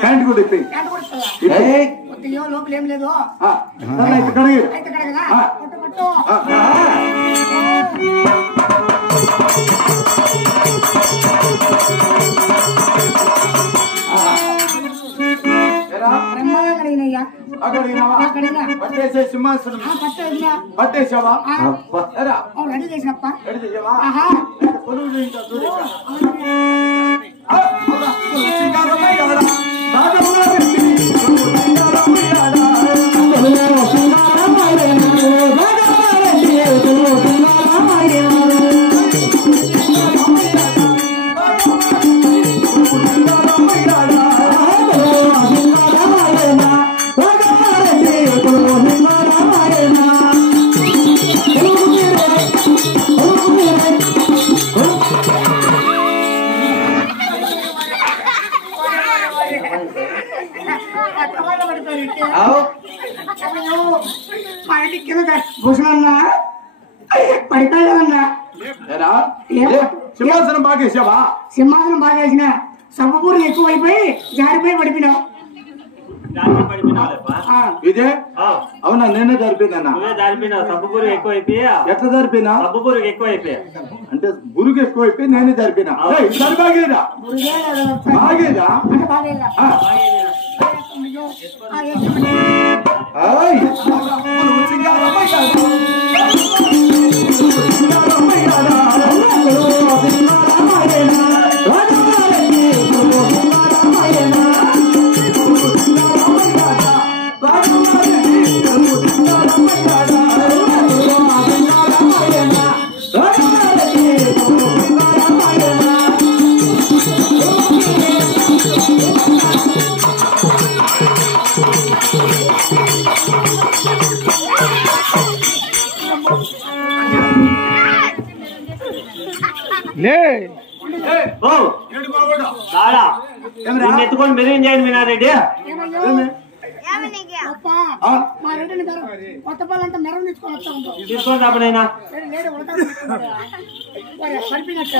pant కూడా ఇప్పి లోపల ఏం లేదు అయితే కడగదా పట్టు పట్టు సింహాసనం పట్టేసావా రెడీ చేసినప్ప సింహాసనం బాగేసావా సింహాసనం బాగేసిన సబ్బపూరు ఎక్కువైపోయి జారిపోయి పడిపోయినావు ఇదే అవునా నేనే జరిపోయినా సబ్బపూరు ఎక్కువైపోయా ఎట్లా జరిపోయినా సబ్బపూరు ఎక్కువైపోయా అంటే గురుగు ఎక్కువైపోయి నేనే జరిపోయినా బాగేదా బాగేదా ఎత్తుకొని మెరుగు చేయండి మీనారెడ్డి మా రెడ్డిని కొత్త పాలంతా మెరం తీసుకొని వస్తా ఉంటాం తీసుకోండి అప్పుడైనా పడిపోయినట్ట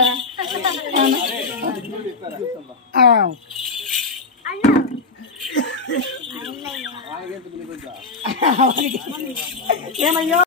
ఏమయ్యో